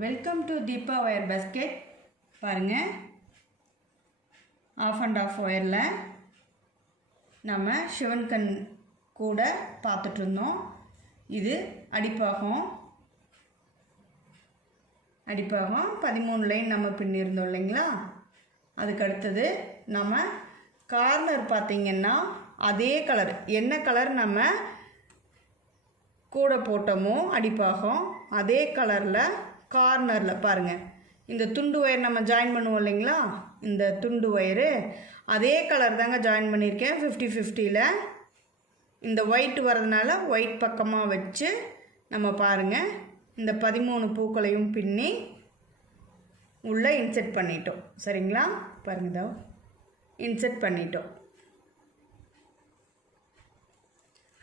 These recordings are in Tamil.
Welcome to Deepa wire basket. பாருங்கள், ஆஃப் அண்ட் ஆஃப் ஒயரில் நம்ம சிவன் கண் கூட பார்த்துட்ருந்தோம். இது அடிப்பாகம் 13 லைன் நம்ம பின்னிருந்தோம் இல்லைங்களா. அதுக்கு அடுத்தது நம்ம கார்னர் பார்த்திங்கன்னா அதே கலர், என்ன கலர் நம்ம கூட போட்டோமோ அடிப்பாகம் அதே கலரில் கார்னரில் பாருங்கள், இந்த துண்டு ஒயர் நம்ம ஜாயின் பண்ணுவோம் இல்லைங்களா, இந்த துண்டு ஒயரு அதே கலர் தாங்க ஜாயின் பண்ணியிருக்கேன். 50-50ல் இந்த ஒயிட் வரதுனால ஒயிட் பக்கமாக வச்சு நம்ம பாருங்கள் இந்த 13 பூக்களையும் பின்னி உள்ளே இன்செர்ட் பண்ணிட்டோம். சரிங்களா, பாருங்கள், இதோ இன்செர்ட் பண்ணிட்டோம்.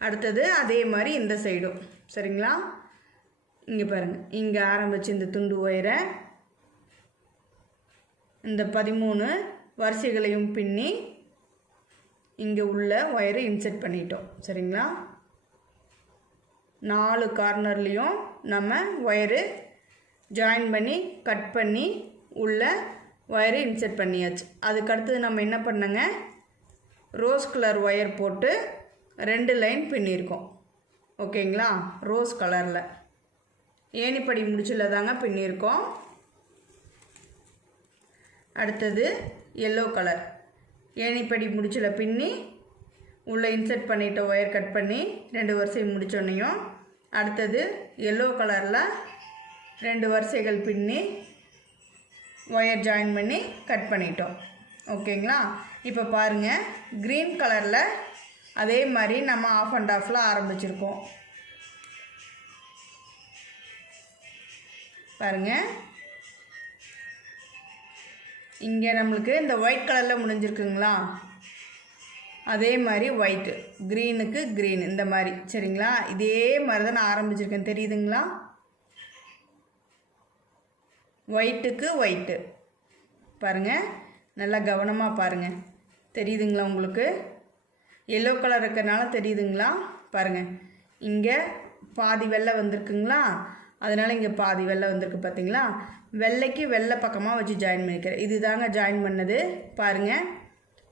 அடுத்தது அதே மாதிரி இந்த சைடும். சரிங்களா, இங்கே பாருங்கள், இங்கே ஆரம்பித்து இந்த துண்டு ஒயரை இந்த 13 வரிசைகளையும் பின்னி இங்கே உள்ள ஒயரை இன்செர்ட் பண்ணிட்டோம். சரிங்களா, 4 கார்னர்லேயும் நம்ம ஒயரு ஜாயின் பண்ணி கட் பண்ணி உள்ள ஒயரை இன்செர்ட் பண்ணியாச்சு. அதுக்கடுத்தது நம்ம என்ன பண்ணங்க, ரோஸ் கலர் ஒயர் போட்டு 2 லைன் பின்னியிருக்கோம். ஓகேங்களா, ரோஸ் கலரில் ஏணிப்படி முடிச்சில் தாங்க பின்னியிருக்கோம். அடுத்தது எல்லோ கலர் ஏணிப்படி முடிச்சில் பின்னி உள்ளே இன்செர்ட் பண்ணிவிட்ட ஒயர் கட் பண்ணி 2 வரிசை முடித்தோன்னையும் அடுத்தது எல்லோ கலரில் 2 வரிசைகள் பின்னி ஒயர் ஜாயின் பண்ணி கட் பண்ணிட்டோம். ஓகேங்களா, இப்போ பாருங்கள், க்ரீன் கலரில் அதே மாதிரி நம்ம ஆஃப் அண்ட் ஆஃபில் ஆரம்பிச்சிருக்கோம். பாருங்கள், இங்கே நம்மளுக்கு இந்த ஒயிட் கலரில் முடிஞ்சிருக்குங்களா, அதே மாதிரி ஒயிட்டு, க்ரீனுக்கு க்ரீன், இந்த மாதிரி. சரிங்களா, இதே மாதிரி தான் நான் ஆரம்பிச்சிருக்கேன். தெரியுதுங்களா, ஒயிட்டுக்கு ஒயிட்டு. பாருங்கள், நல்லா கவனமாக பாருங்கள். தெரியுதுங்களா உங்களுக்கு, எல்லோ கலர் இருக்கிறனால தெரியுதுங்களா. பாருங்கள், இங்கே பாதி வெள்ளை வந்திருக்குங்களா, அதனால் இங்கே பாதி வெள்ளை வந்திருக்கு. பார்த்தீங்களா, வெள்ளைக்கு வெள்ளை பக்கமாக வச்சு ஜாயின் பண்ணியிருக்கேன். இது தாங்க ஜாயின் பண்ணது. பாருங்கள்,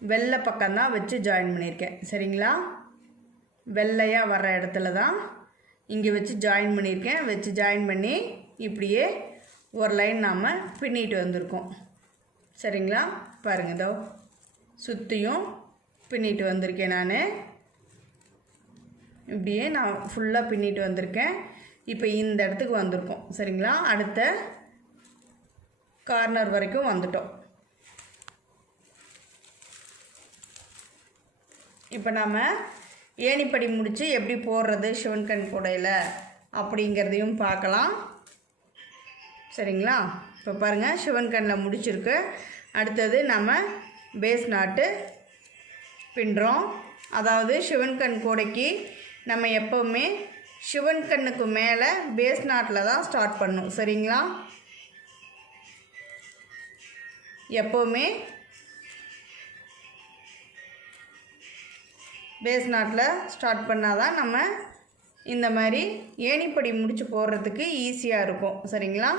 வெள்ளை பக்கம்தான் வச்சு ஜாயின் பண்ணியிருக்கேன். சரிங்களா, வெள்ளையாக வர்ற இடத்துல தான் இங்கே வச்சு ஜாயின் பண்ணியிருக்கேன். வச்சு ஜாயின் பண்ணி இப்படியே ஒரு லைன் நாம் பின்னிட்டு வந்திருக்கோம். சரிங்களா, பாருங்கள், இதோ சுற்றியும் பின்னிட்டு வந்திருக்கேன். நான் இப்படியே நான் ஃபுல்லாக பின்னிட்டு வந்திருக்கேன். இப்போ இந்த இடத்துக்கு வந்திருக்கோம். சரிங்களா, அடுத்த கார்னர் வரைக்கும் வந்துட்டோம். இப்போ நாம் ஏணிப்படி முடித்து எப்படி போடுறது சிவன் கண் கூடையில் அப்படிங்கிறதையும் பார்க்கலாம். சரிங்களா, இப்போ பாருங்கள், சிவன் கண்ணில் முடிச்சிருக்கு. அடுத்தது நம்ம பேஸ் நாட்டு பின்னுறோம். அதாவது சிவன் கண் கூடைக்கு நம்ம எப்போவுமே சிவன் கண்ணுக்கு மேலே பேஸ் நாட்டில் தான் ஸ்டார்ட் பண்ணணும். சரிங்களா, எப்போவுமே பேஸ் நாட்டில் ஸ்டார்ட் பண்ணால் தான் நம்ம இந்த மாதிரி ஏணிப்படி முடிச்சு போடுறதுக்கு ஈஸியாக இருக்கும். சரிங்களா,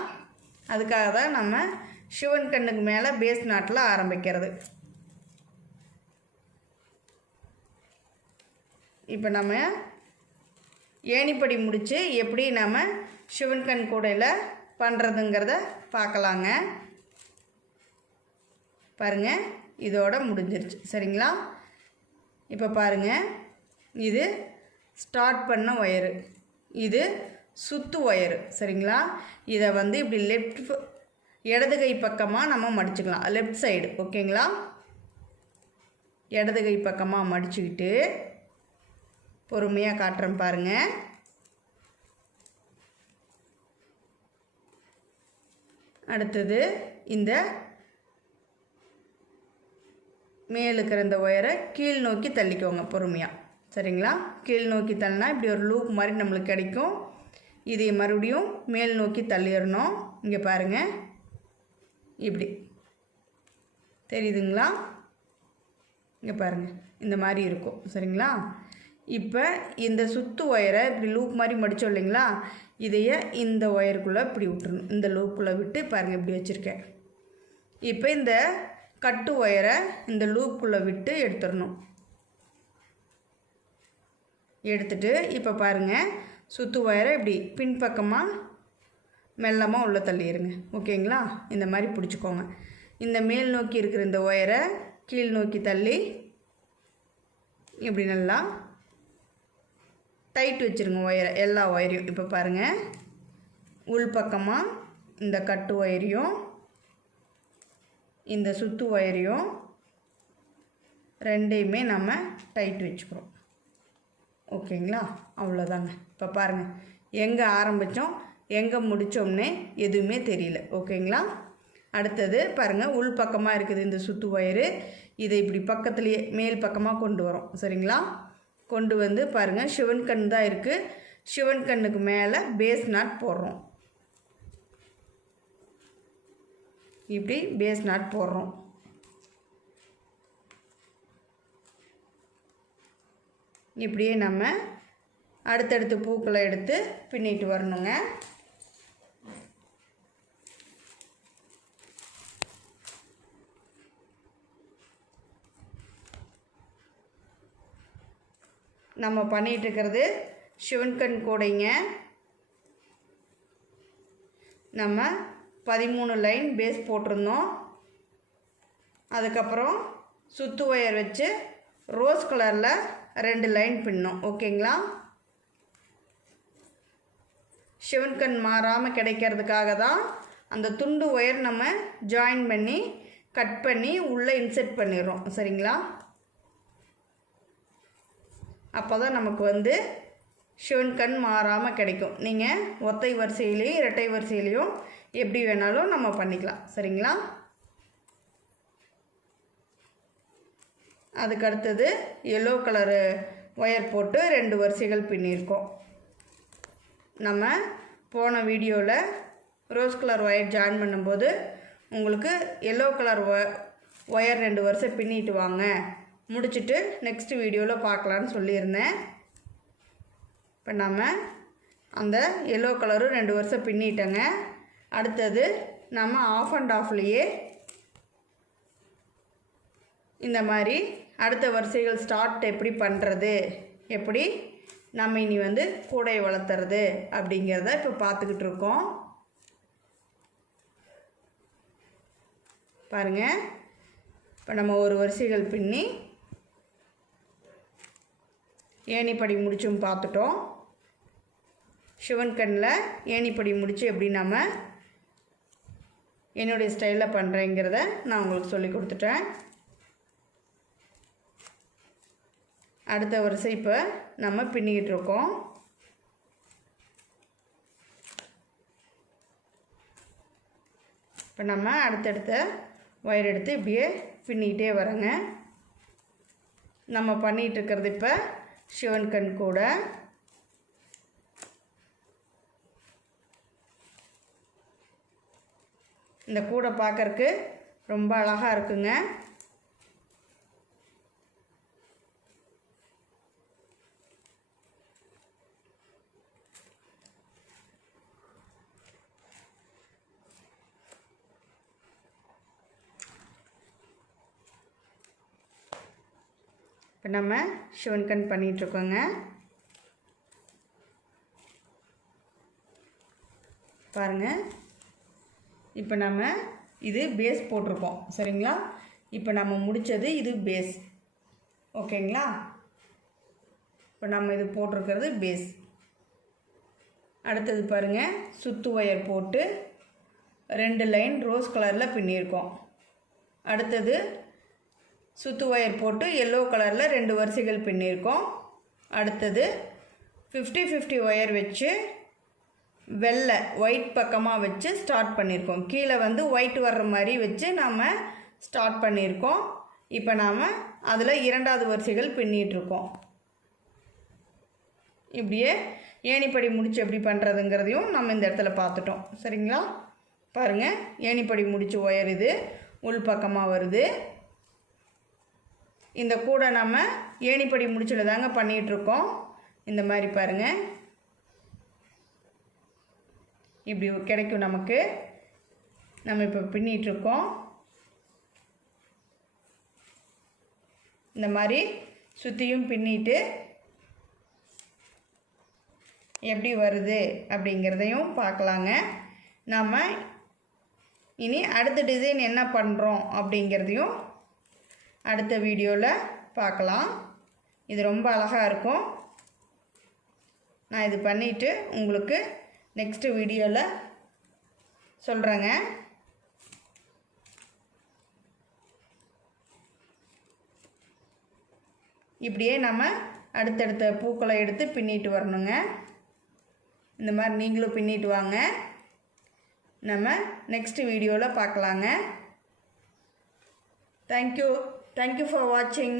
அதுக்காக தான் நம்ம சிவன் கண்ணுக்கு மேலே பேஸ் நாட்டில் ஆரம்பிக்கிறது. இப்போ நம்ம ஏணிப்படி முடித்து எப்படி நம்ம சிவன் கண் கூடையில் பண்ணுறதுங்கிறத பார்க்கலாங்க. பாருங்கள், இதோட முடிஞ்சிருச்சு. சரிங்களா, இப்போ பாருங்கள், இது ஸ்டார்ட் பண்ண ஒயரு, இது சுத்து ஒயரு. சரிங்களா, இதை வந்து இப்படி இடது கை பக்கமாக நம்ம மடிச்சுக்கலாம், லெஃப்ட் சைடு. ஓகேங்களா, இடது கை பக்கமாக மடிச்சுக்கிட்டு பொறுமையாக காட்டுறேன் பாருங்கள். அடுத்தது இந்த மேலுக்கிற இந்த ஒயரை கீழ் நோக்கி தள்ளிக்கோங்க பொறுமையாக. சரிங்களா, கீழ் நோக்கி தள்ளினா இப்படி ஒரு லூப் மாதிரி நம்மளுக்கு கிடைக்கும். இதை மறுபடியும் மேல் நோக்கி தள்ளிடணும். இங்கே பாருங்கள், இப்படி தெரியுதுங்களா, இங்கே பாருங்கள், இந்த மாதிரி இருக்கும். சரிங்களா, இப்போ இந்த சுத்து ஒயரை இப்படி லூப் மாதிரி மடித்தோம் இல்லைங்களா, இதையே இந்த ஒயருக்குள்ளே இப்படி விட்டுருணும். இந்த லூப்புக்குள்ளே விட்டு பாருங்கள் இப்படி வச்சுருக்கேன். இப்போ இந்த கட்டு ஒயரை இந்த லூப்புக்குள்ளே விட்டு எடுத்துடணும். எடுத்துட்டு இப்போ பாருங்கள் சுற்று ஒயரை இப்படி பின்பக்கமாக மெல்லமாக உள்ளே தள்ளிடுங்க. ஓகேங்களா? இந்த மாதிரி பிடிச்சிக்கோங்க. இந்த மேல் நோக்கி இருக்கிற இந்த ஒயரை கீழ் நோக்கி தள்ளி இப்படி நல்லா டைட் வச்சுருங்க ஒயரை, எல்லா ஒயரையும். இப்போ பாருங்கள் உள் பக்கமாக இந்த கட்டு ஒயரையும் இந்த சுற்று ஒயரையும் ரெண்டையுமே நம்ம டைட் வச்சுக்கிறோம். ஓகேங்களா? அவ்வளோதாங்க. இப்போ பாருங்கள் எங்கே ஆரம்பித்தோம் எங்கே முடித்தோம்னே எதுவுமே தெரியல. ஓகேங்களா? அடுத்தது பாருங்கள் உள் பக்கமாக இருக்குது இந்த சுற்று ஒயரு. இதை இப்படி பக்கத்துலேயே மேல் பக்கமாக கொண்டு வரோம். சரிங்களா? கொண்டு வந்து பாருங்கள் சிவன் கண் தான் இருக்குது. சிவன் கண்ணுக்கு மேலே பேஸ் நாட் போடுறோம். இப்படி பேஸ் நாட் போடுறோம். இப்படியே நம்ம அடுத்தடுத்து பூக்களை எடுத்து பின்னிட்டு வரணுங்க. நம்ம பண்ணிகிட்ருக்கிறது சிவன்கண் கூடைங்க. நம்ம 13 லைன் பேஸ் போட்டிருந்தோம். அதுக்கப்புறம் சுற்று ஒயர் வச்சு ரோஸ் கலரில் 2 லைன் பின்னோம். ஓகேங்களா? சிவன்கண் மாறாமல் கிடைக்கிறதுக்காக தான் அந்த துண்டு ஒயர் நம்ம ஜாயின் பண்ணி கட் பண்ணி உள்ளே இன்செர்ட் பண்ணிடுறோம். சரிங்களா? அப்போ தான் நமக்கு வந்து சிவன்கண் மாறாமல் கிடைக்கும். நீங்கள் ஒத்தை வரிசையிலையும் இரட்டை வரிசையிலையும் எப்படி வேணாலும் நம்ம பண்ணிக்கலாம். சரிங்களா? அதுக்கு அடுத்தது எல்லோ கலரு ஒயர் போட்டு 2 வரிசைகள் பின்னியிருக்கோம். நம்ம போன வீடியோவில் ரோஸ் கலர் ஒயர் ஜாயின் பண்ணும்போது உங்களுக்கு எல்லோ கலர் ஒயர் 2 வரிசை பின்னிட்டு வாங்க, முடிச்சுட்டு நெக்ஸ்ட் வீடியோவில் பார்க்கலான்னு சொல்லியிருந்தேன். இப்போ நம்ம அந்த எல்லோ கலரும் 2 வருஷம் பின்னிட்டேங்க. அடுத்தது நம்ம ஆஃப் அண்ட் ஆஃப்லேயே இந்த மாதிரி அடுத்த வரிசைகள் ஸ்டார்ட் எப்படி பண்ணுறது, எப்படி நம்ம இனி வந்து கூடையை வளர்த்துறது அப்படிங்கிறத இப்போ பார்த்துக்கிட்டு இருக்கோம். பாருங்கள் இப்போ நம்ம ஒரு வரிசைகள் பின்னி ஏணிப்படி முடிச்சும் பார்த்துட்டோம். சிவன்கண்ணில் ஏணிப்படி முடித்து எப்படி நம்ம என்னுடைய ஸ்டைலில் பண்ணுறேங்கிறத நான் உங்களுக்கு சொல்லி கொடுத்துட்டேன். அடுத்த வரிசை இப்போ நம்ம பின்னிக்கிட்டு இருக்கோம். இப்போ நம்ம அடுத்தடுத்த ஒயர் எடுத்து இப்படியே பின்னிக்கிட்டே வரேங்க. நம்ம பண்ணிகிட்டு இருக்கிறது இப்போ சிவன்கண் கூட. இந்த கூடை பார்க்கறக்கு ரொம்ப அழகாக இருக்குங்க. இப்போ நம்ம சிவன்கண் பண்ணிகிட்ருக்கோங்க. பாருங்கள் இப்போ நம்ம இது பேஸ் போட்டிருக்கோம். சரிங்களா? இப்போ நம்ம முடித்தது இது பேஸ். ஓகேங்களா? இப்போ நம்ம இது போட்டிருக்கிறது பேஸ். அடுத்தது பாருங்கள் சுற்று ஒயர் போட்டு 2 லைன் ரோஸ் கலரில் பின்னியிருக்கோம். அடுத்தது சுற்று ஒயர் போட்டு எல்லோ கலரில் 2 வரிசைகள் பின்னியிருக்கோம். அடுத்தது 50-50 ஒயர் வச்சு வெள்ளை ஒயிட் பக்கமாக வச்சு ஸ்டார்ட் பண்ணியிருக்கோம். கீழே வந்து ஒயிட் வர்ற மாதிரி வச்சு நாம் ஸ்டார்ட் பண்ணியிருக்கோம். இப்போ நாம் அதில் 2வது வரிசைகள் பின்னிகிட்ருக்கோம். இப்படியே ஏணிப்படி முடிச்சு எப்படி பண்ணுறதுங்கிறதையும் நம்ம இந்த இடத்துல பார்த்துட்டோம். சரிங்களா? பாருங்கள் ஏணிப்படி முடிச்சு ஒயர் இது உள் பக்கமாக வருது. இந்த கூடை நம்ம ஏணிப்படி முடிச்சில் தாங்க பண்ணிகிட்ருக்கோம். இந்த மாதிரி பாருங்கள் இப்படி கிடைக்கும் நமக்கு. நம்ம இப்போ பின்னிகிட்ருக்கோம். இந்த மாதிரி சுற்றியும் பின்னிட்டு எப்படி வருது அப்படிங்கிறதையும் பார்க்கலாங்க. நாம் இனி அடுத்த டிசைன் என்ன பண்ணுறோம் அப்படிங்கிறதையும் அடுத்த வீடியோவில் பார்க்கலாம். இது ரொம்ப அழகாக இருக்கும். நான் இது பண்ணிவிட்டு உங்களுக்கு நெக்ஸ்ட்டு வீடியோவில் சொல்கிறேங்க. இப்படியே நம்ம அடுத்தடுத்த பூக்களை எடுத்து பின்னிட்டு வரணுங்க. இந்த மாதிரி நீங்களும் பின்னிட்டு வாங்க. நம்ம நெக்ஸ்ட் வீடியோவில் பார்க்கலாங்க. தேங்க்யூ ஃபார் வாட்சிங்.